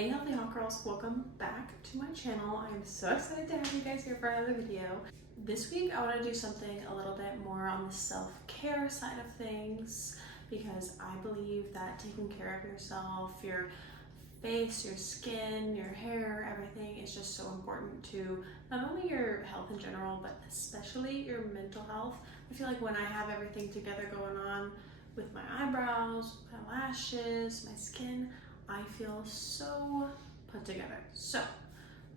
Hey healthy hot girls, welcome back to my channel. I am so excited to have you guys here for another video. This week I want to do something a little bit more on the self-care side of things because I believe that taking care of yourself, your face, your skin, your hair, everything is just so important to not only your health in general, but especially your mental health. I feel like when I have everything together going on with my eyebrows, my lashes, my skin, I feel so put together. So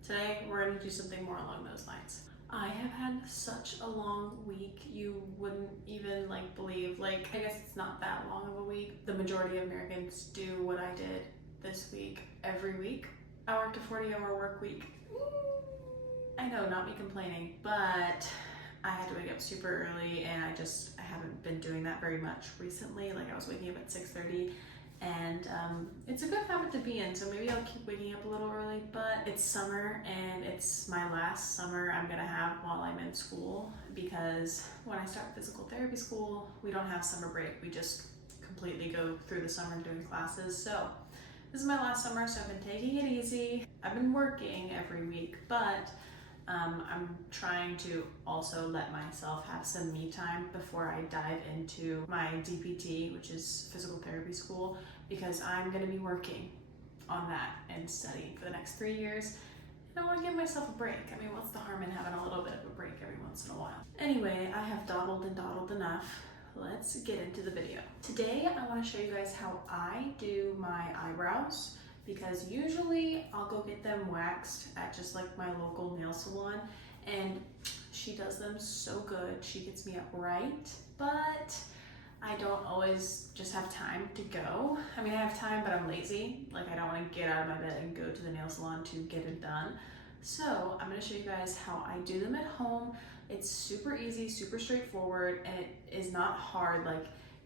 today we're gonna do something more along those lines. I have had such a long week. You wouldn't even believe, I guess it's not that long of a week. The majority of Americans do what I did this week every week. I worked a 40-hour work week. I know, not me complaining, but I had to wake up super early and I haven't been doing that very much recently. I was waking up at 6:30 and it's a good habit to be in, so maybe I'll keep waking up a little early, but it's summer and it's my last summer I'm gonna have while I'm in school, because when I start physical therapy school, we don't have summer break. We just completely go through the summer doing classes. So this is my last summer, so I've been taking it easy. I've been working every week, but I'm trying to also let myself have some me time before I dive into my DPT, which is physical therapy school, because I'm going to be working on that and studying for the next 3 years. And I want to give myself a break. I mean, what's the harm in having a little bit of a break every once in a while? Anyway, I have dawdled and dawdled enough. Let's get into the video. Today, I want to show you guys how I do my eyebrows, because usually I'll go get them waxed at just my local nail salon, and she does them so good. She gets me up right, but I don't always just have time to go. I mean, I have time, but I'm lazy. I don't want to get out of my bed and go to the nail salon to get it done. So I'm going to show you guys how I do them at home. It's super easy, super straightforward, and it is not hard.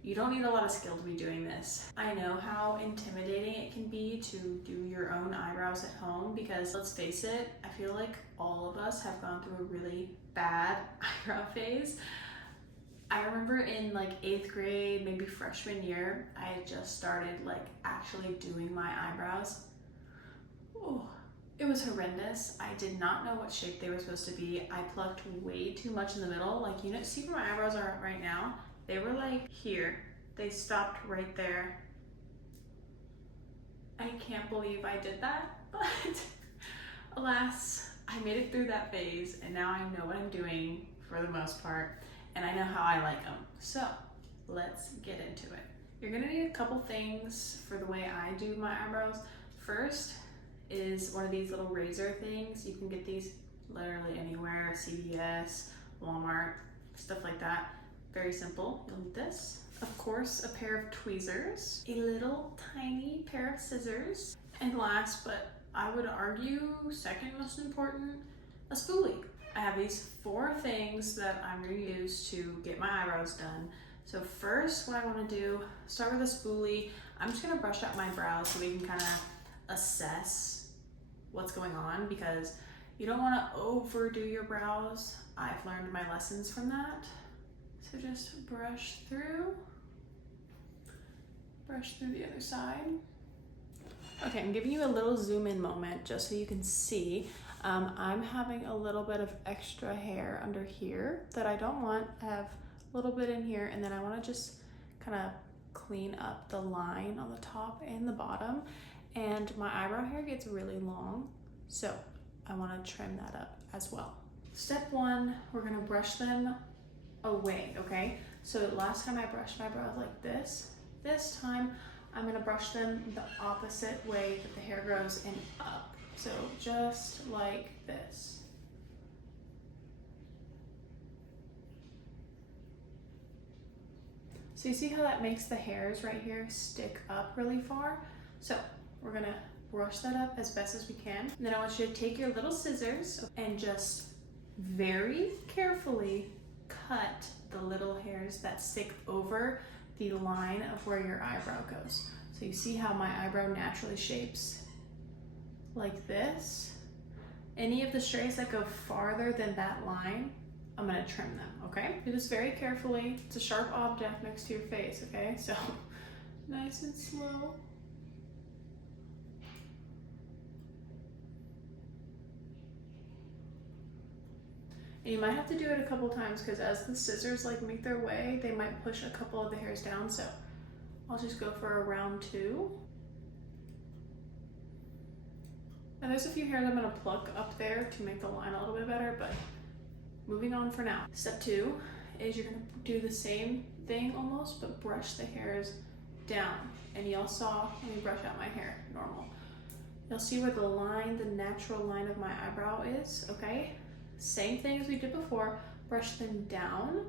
You don't need a lot of skill to be doing this. I know how intimidating it can be to do your own eyebrows at home, because let's face it, I feel like all of us have gone through a really bad eyebrow phase. I remember in 8th grade, maybe freshman year, I had just started actually doing my eyebrows. Oh, it was horrendous. I did not know what shape they were supposed to be. I plucked way too much in the middle. See where my eyebrows are right now? They were here. They stopped right there. I can't believe I did that, but alas, I made it through that phase, and now I know what I'm doing for the most part, and I know how I like them. So let's get into it. You're gonna need a couple things for the way I do my eyebrows. First is one of these little razor things. You can get these literally anywhere, CVS, Walmart, stuff like that. Very simple. You'll need this. Of course, a pair of tweezers, a little tiny pair of scissors, and last, but I would argue second most important, a spoolie. I have these 4 things that I'm going to use to get my eyebrows done. So first, what I want to do, start with a spoolie. I'm just going to brush out my brows so we can kind of assess what's going on, because you don't want to overdo your brows. I've learned my lessons from that. So just brush through the other side. Okay, I'm giving you a little zoom in moment just so you can see. I'm having a little bit of extra hair under here that I don't want. I have a little bit in here, and then I want to just kind of clean up the line on the top and the bottom. And my eyebrow hair gets really long, so I want to trim that up as well. Step 1, we're going to brush them away, okay? So last time I brushed my brows like this. This time I'm gonna brush them the opposite way that the hair grows, and up. So just like this. So you see how that makes the hairs right here stick up really far? So we're gonna brush that up as best as we can. And then I want you to take your little scissors and just very carefully cut the little hairs that stick over the line of where your eyebrow goes. So you see how my eyebrow naturally shapes like this. Any of the strays that go farther than that line, I'm gonna trim them, okay? Do this very carefully. It's a sharp object next to your face, okay? So nice and slow. And you might have to do it a couple times because as the scissors like make their way, they might push a couple of the hairs down. So I'll just go for a round 2. And there's a few hairs I'm gonna pluck up there to make the line a little bit better, but moving on for now. Step 2 is you're gonna do the same thing almost, but brush the hairs down. And y'all saw, let me brush out my hair, normal. You'll see where the line, the natural line of my eyebrow is, okay? Same thing as we did before, brush them down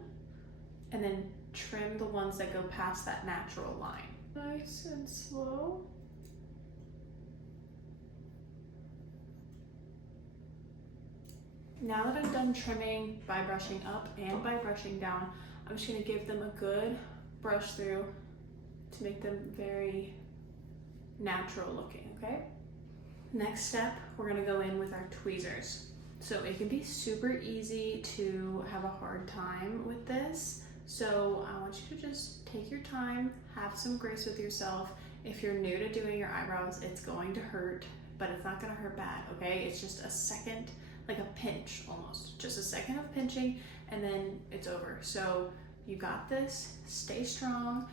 and then trim the ones that go past that natural line. Nice and slow. Now that I'm done trimming by brushing up and by brushing down, I'm just gonna give them a good brush through to make them very natural looking, okay? Next step, we're gonna go in with our tweezers. So it can be super easy to have a hard time with this. So I want you to just take your time, have some grace with yourself. If you're new to doing your eyebrows, it's going to hurt, but it's not gonna hurt bad, okay? It's just a second, like a pinch almost. Just a second of pinching and then it's over. So you got this, stay strong.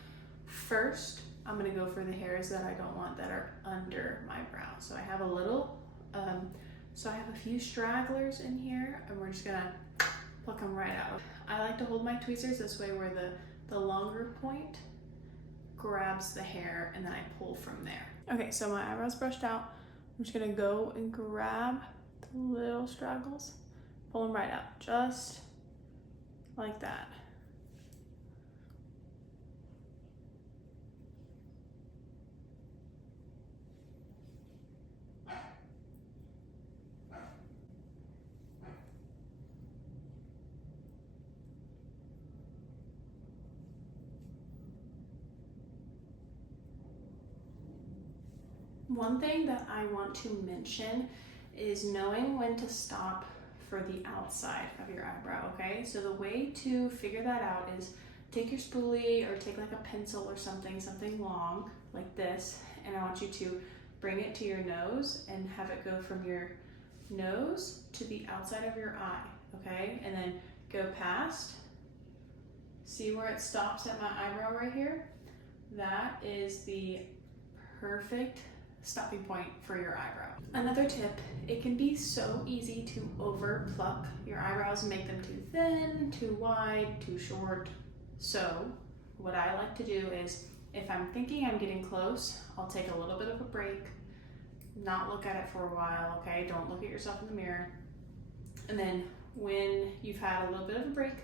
First, I'm gonna go for the hairs that I don't want that are under my brow. So I have a little, so I have a few stragglers in here and we're just gonna pluck them right out. I like to hold my tweezers this way where the longer point grabs the hair and then I pull from there. Okay, so my eyebrows brushed out. I'm just gonna go and grab the little straggles, pull them right out, just like that. One thing that I want to mention is knowing when to stop for the outside of your eyebrow, okay? So the way to figure that out is take your spoolie or take like a pencil or something long like this, and I want you to bring it to your nose and have it go from your nose to the outside of your eye, okay? And then go past. See where it stops at my eyebrow right here? That is the perfect stopping point for your eyebrow. Another tip, it can be so easy to over pluck your eyebrows and make them too thin, too wide, too short. So what I like to do is if I'm thinking I'm getting close, I'll take a little bit of a break, not look at it for a while, okay? Don't look at yourself in the mirror. And then when you've had a little bit of a break,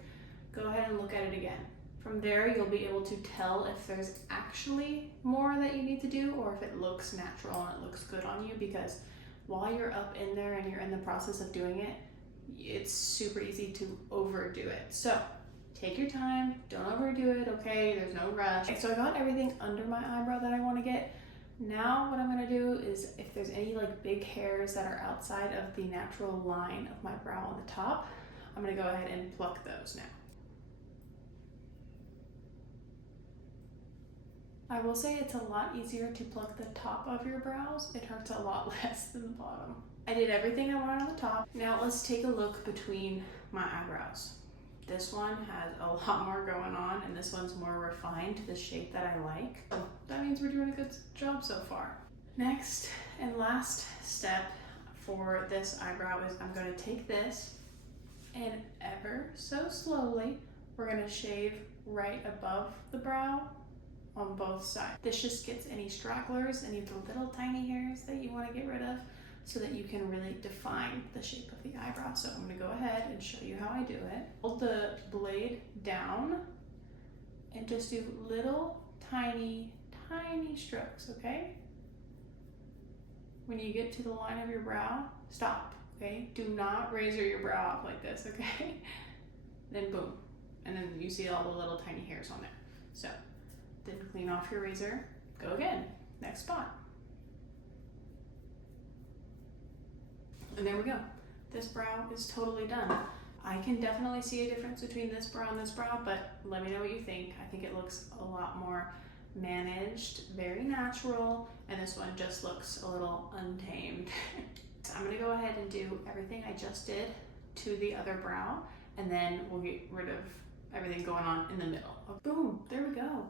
go ahead and look at it again. From there, you'll be able to tell if there's actually more that you need to do or if it looks natural and it looks good on you, because while you're up in there and you're in the process of doing it, it's super easy to overdo it. So take your time, don't overdo it, okay? There's no rush. Okay, so I got everything under my eyebrow that I want to get. Now what I'm gonna do is if there's any like big hairs that are outside of the natural line of my brow on the top, I'm gonna go ahead and pluck those now. I will say it's a lot easier to pluck the top of your brows. It hurts a lot less than the bottom. I did everything I wanted on the top. Now let's take a look between my eyebrows. This one has a lot more going on and this one's more refined to the shape that I like. So that means we're doing a good job so far. Next and last step for this eyebrow is I'm gonna take this and ever so slowly, we're gonna shave right above the brow on both sides. This just gets any stragglers, any of the little tiny hairs that you want to get rid of so that you can really define the shape of the eyebrow. So I'm going to go ahead and show you how I do it. Hold the blade down and just do little tiny strokes, okay? When you get to the line of your brow, stop, okay? Do not razor your brow off like this, okay? Then boom, and then you see all the little tiny hairs on there. So then clean off your razor, go again, next spot. And there we go. This brow is totally done. I can definitely see a difference between this brow and this brow, but let me know what you think. I think it looks a lot more managed, very natural, and this one just looks a little untamed. So I'm gonna go ahead and do everything I just did to the other brow, and then we'll get rid of everything going on in the middle. Boom, there we go.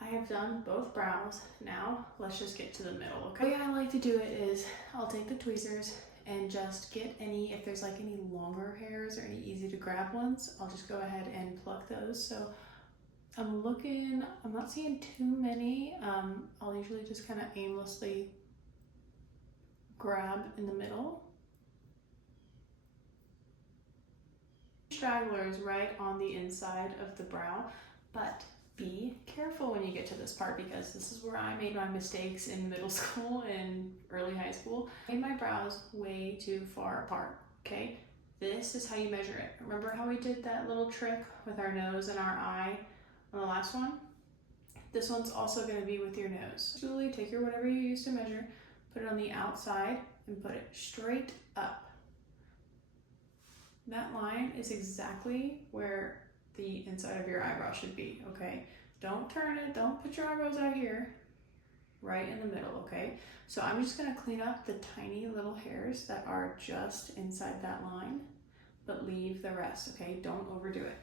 I have done both brows. Now let's just get to the middle, okay? The way I like to do it is I'll take the tweezers and just get any, if there's like any longer hairs or any easy to grab ones, I'll just go ahead and pluck those. So I'm not seeing too many. I'll usually just kind of aimlessly grab in the middle. Stragglers right on the inside of the brow, but be careful when you get to this part, because this is where I made my mistakes in middle school and early high school. I made my brows way too far apart, okay? This is how you measure it. Remember how we did that little trick with our nose and our eye on the last one? This one's also going to be with your nose. Julie, take your whatever you use to measure, put it on the outside and put it straight up. That line is exactly where the inside of your eyebrow should be, okay? Don't turn it, don't put your eyebrows out here, right in the middle, okay? So I'm just gonna clean up the tiny little hairs that are just inside that line, but leave the rest, okay? Don't overdo it.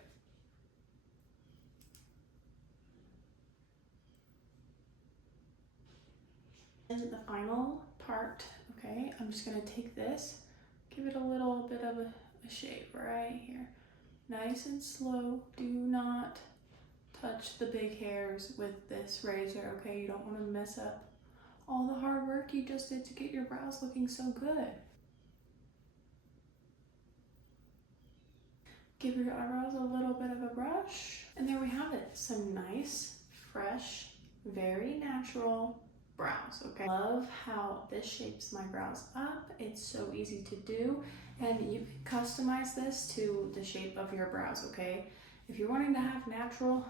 And the final part, okay? I'm just gonna take this, give it a little bit of a shape right here. Nice and slow. Do not touch the big hairs with this razor, okay? You don't want to mess up all the hard work you just did to get your brows looking so good. Give your eyebrows a little bit of a brush. And there we have it. Some nice, fresh, very natural brows, okay? Love how this shapes my brows up. It's so easy to do, and you can customize this to the shape of your brows, okay? If you're wanting to have natural,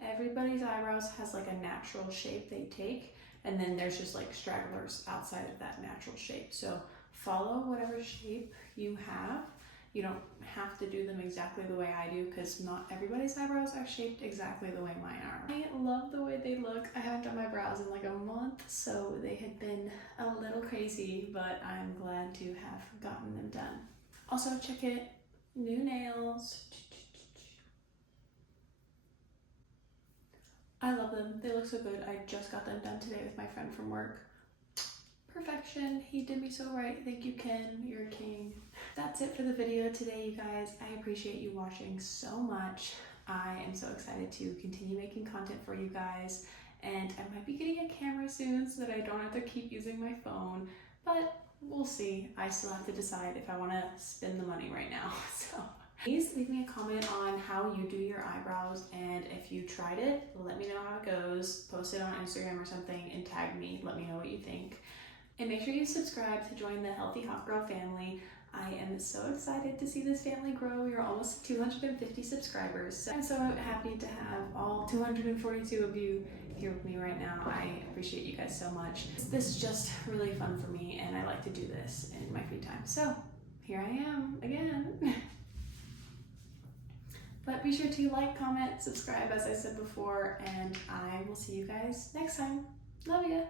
everybody's eyebrows has like a natural shape they take, and then there's just like stragglers outside of that natural shape. So follow whatever shape you have. You don't have to do them exactly the way I do, because not everybody's eyebrows are shaped exactly the way mine are. I love the way they look. I haven't done my brows in like a month, so they had been a little crazy, but I'm glad to have gotten them done. Also, check it, new nails. I love them. They look so good. I just got them done today with my friend from work. Perfection. He did me so right. Thank you, Ken. You're a king. That's it for the video today, you guys. I appreciate you watching so much. I am so excited to continue making content for you guys, and I might be getting a camera soon so that I don't have to keep using my phone, but we'll see. I still have to decide if I want to spend the money right now. So please leave me a comment on how you do your eyebrows, and if you tried it, let me know how it goes. Post it on Instagram or something and tag me. Let me know what you think. And make sure you subscribe to join the Healthy Hot Girl family. I am so excited to see this family grow. We are almost 250 subscribers. So I'm so happy to have all 242 of you here with me right now. I appreciate you guys so much. This is just really fun for me, and I like to do this in my free time. So here I am again. But be sure to like, comment, subscribe, as I said before, and I will see you guys next time. Love ya!